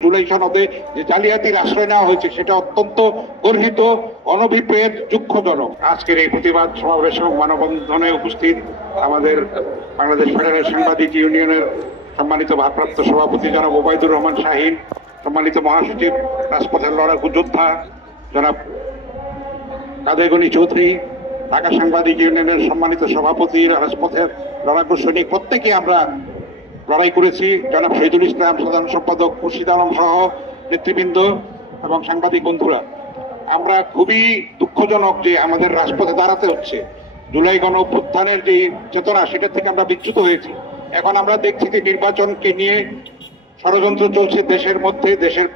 জুলাই সনদে যে জালিয়াতির আশ্রয় নেওয়া হয়েছে সেটা অত্যন্ত গর্হিত, অনভিপ্রেত, দুঃখজনক। আজকের এই প্রতিবাদ সমাবেশ এবং মানববন্ধনে উপস্থিত আমাদের বাংলাদেশ ফেডারেল সাংবাদিক ইউনিয়নের সম্মানিত ভারপ্রাপ্ত সভাপতি জনাব ওবায়দুর রহমান শাহীন, সম্মানিত মহাসচিব রাজপথের লড়াকু যোদ্ধা জনাব কাদের গনি চৌধুরী, ঢাকা সাংবাদিক ইউনিয়নের সম্মানিত সভাপতি, রাজপথের লড়াকু সৈনিক, প্রত্যেকে আমরা লড়াই করেছি। জনাব শহীদুল ইসলাম, সাধারণ সম্পাদক মুর্শিদ আলম সহ নেতৃবৃন্দ এবং সাংবাদিক বন্ধুরা, আমরা খুবই দুঃখজনক যে আমাদের রাজপথে দাঁড়াতে হচ্ছে। জুলাই গণ অভ্যুত্থানের যে চেতনা সেটা থেকে আমরা বিচ্যুত হয়েছি। এখন আমরা দেখছি যে নির্বাচনকে নিয়ে ষড়যন্ত্র চলছে, দেশের মধ্যে দেশের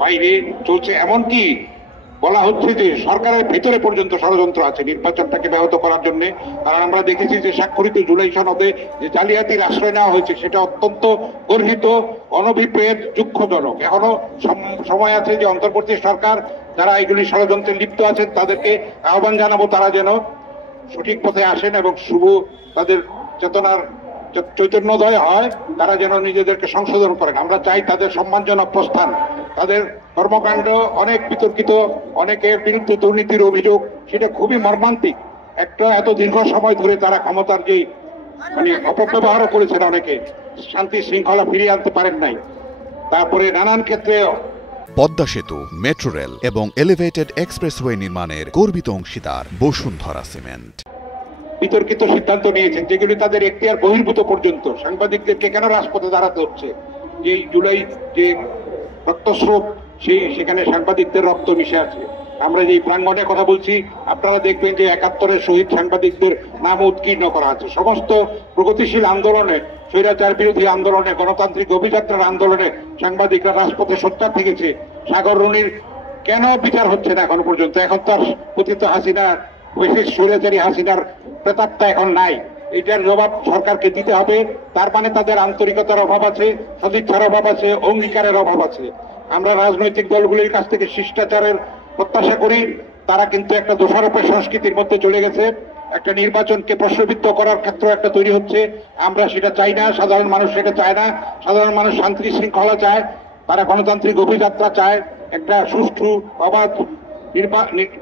বাইরে চলছে, এমনকি বলা হচ্ছে যে সরকারের ভিতরে পর্যন্ত ষড়যন্ত্র আছে নির্বাচনটাকে ব্যাহত করার জন্য। কারণ আমরা দেখেছি যে স্বাক্ষরিত জুলাই সনদে যে জালিয়াতির আশ্রয় নেওয়া হয়েছে সেটা অত্যন্ত গর্হিত, অনভিপ্রেত, দুঃখজনক। এখনো সময় আছে যে অন্তর্বর্তী সরকার যারা এগুলি ষড়যন্ত্রে লিপ্ত আছেন তাদেরকে আহ্বান জানাবো তারা যেন সঠিক পথে আসেন এবং শুভ তাদের চেতনার চৈতন্যদয় হয়, তারা যেন নিজেদেরকে সংশোধন করেন। আমরা চাই তাদের সম্মানজনক প্রস্থান। তাদের কর্মকাণ্ড অনেক বিতর্কিত, অনেকের বিরুদ্ধে দুর্নীতির অভিযোগ, সেটা খুবই মর্মান্তিক। একটা এত দীর্ঘ সময় ধরে তারা ক্ষমতার যে অপব্যবহারও করেছেন, অনেকে শান্তি শৃঙ্খলা ফিরিয়ে আনতে পারেন নাই। তারপরে নানান ক্ষেত্রে পদ্মা সেতু, মেট্রো রেল এবং এলিভেটেড এক্সপ্রেসওয়ে নির্মাণের গর্বিত অংশীদার বসুন্ধরা সিমেন্ট বিতর্কিত সিদ্ধান্ত নিয়েছেন যেগুলি তাদের এখতিয়ার বহির্ভূত পর্যন্ত। সাংবাদিকদেরকে কেন রাজপথে দাঁড়াতে হচ্ছে? যে জুলাই যে রক্তস্রোত, সেখানে সাংবাদিকদের রক্ত মিশে আছে। আমরা যে প্রাঙ্গণে কথা বলছি, আপনারা দেখবেন যে ৭১-এর শহীদ সাংবাদিকদের নাম উৎকীর্ণ করা আছে। সমস্ত প্রগতিশীল আন্দোলনে, স্বৈরাচার বিরোধী আন্দোলনে, গণতান্ত্রিক অভিযাত্রার আন্দোলনে সাংবাদিকরা রাজপথে সোচ্চার থেকেছে। সাগর রুনির কেন বিচার হচ্ছে না এখনো পর্যন্ত? এখন তার পতিত হাসিনার, স্বৈরাচারী হাসিনার প্রেতাত্মা এখন নাই। এটার জবাব সরকারকে দিতে হবে। তার মানে তাদের আন্তরিকতার অভাব আছে, সদিচ্ছার অভাব আছে, অঙ্গীকারের অভাব আছে। আমরা রাজনৈতিক দলগুলির কাছ থেকে শিষ্টাচারের প্রত্যাশা করি। তারা কিন্তু একটা দোষারোপের সংস্কৃতির মধ্যে চলে গেছে। একটা নির্বাচনকে প্রশ্নবিদ্ধ করার ক্ষেত্র একটা তৈরি হচ্ছে। আমরা সেটা চাই না, সাধারণ মানুষ সেটা চায় না। সাধারণ মানুষ শান্তি শৃঙ্খলা চায়, তারা গণতান্ত্রিক অভিযাত্রা চায়, একটা সুষ্ঠু, অবাধ,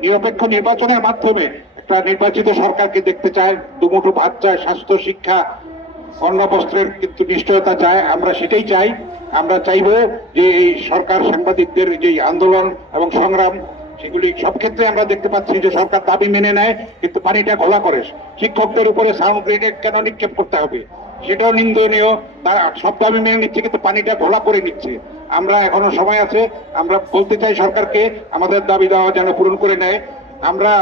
নিরপেক্ষ নির্বাচনের মাধ্যমে একটা নির্বাচিত সরকারকে দেখতে চায়। দুমুঠো ভাত চায়, স্বাস্থ্য, শিক্ষা, অন্ন বস্ত্রের কিন্তু নিশ্চয়তা চায়। আমরা সেটাই চাই। আমরা চাইব যে এই সরকার সাংবাদিকদের যে আন্দোলন এবং সংগ্রাম, সেগুলি সব ক্ষেত্রে আমরা দেখতে পাচ্ছি যে সরকার দাবি মেনে নেয় কিন্তু পানিটা ঘোলা করে। শিক্ষকদের উপরে সাউন্ড গ্রেনেড কেন নিক্ষেপ করতে হবে সেটাও নিন্দনীয়। তারা সব দাবি মেনে নিচ্ছে কিন্তু পানিটা ঘোলা করে নিচ্ছে। আমরা এখনো সময় আছে, আমরা বলতে চাই সরকারকে আমাদের দাবি দেওয়া যেন পূরণ করে নেয়। আমরা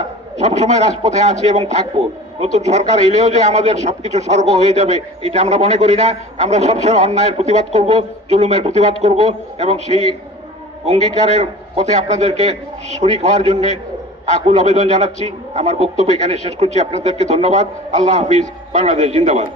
সবসময় রাজপথে আছি এবং থাকবো। নতুন সরকার এলেও যে আমাদের সবকিছু স্বর্গ হয়ে যাবে এটা আমরা মনে করি না। আমরা সবসময় অন্যায়ের প্রতিবাদ করব, জুলুমের প্রতিবাদ করব এবং সেই অঙ্গীকারের পথে আপনাদেরকে শরীক হওয়ার জন্য আকুল আবেদন জানাচ্ছি। আমার বক্তব্য এখানে শেষ করছি। আপনাদেরকে ধন্যবাদ। আল্লাহ হাফিজ। বাংলাদেশ জিন্দাবাদ।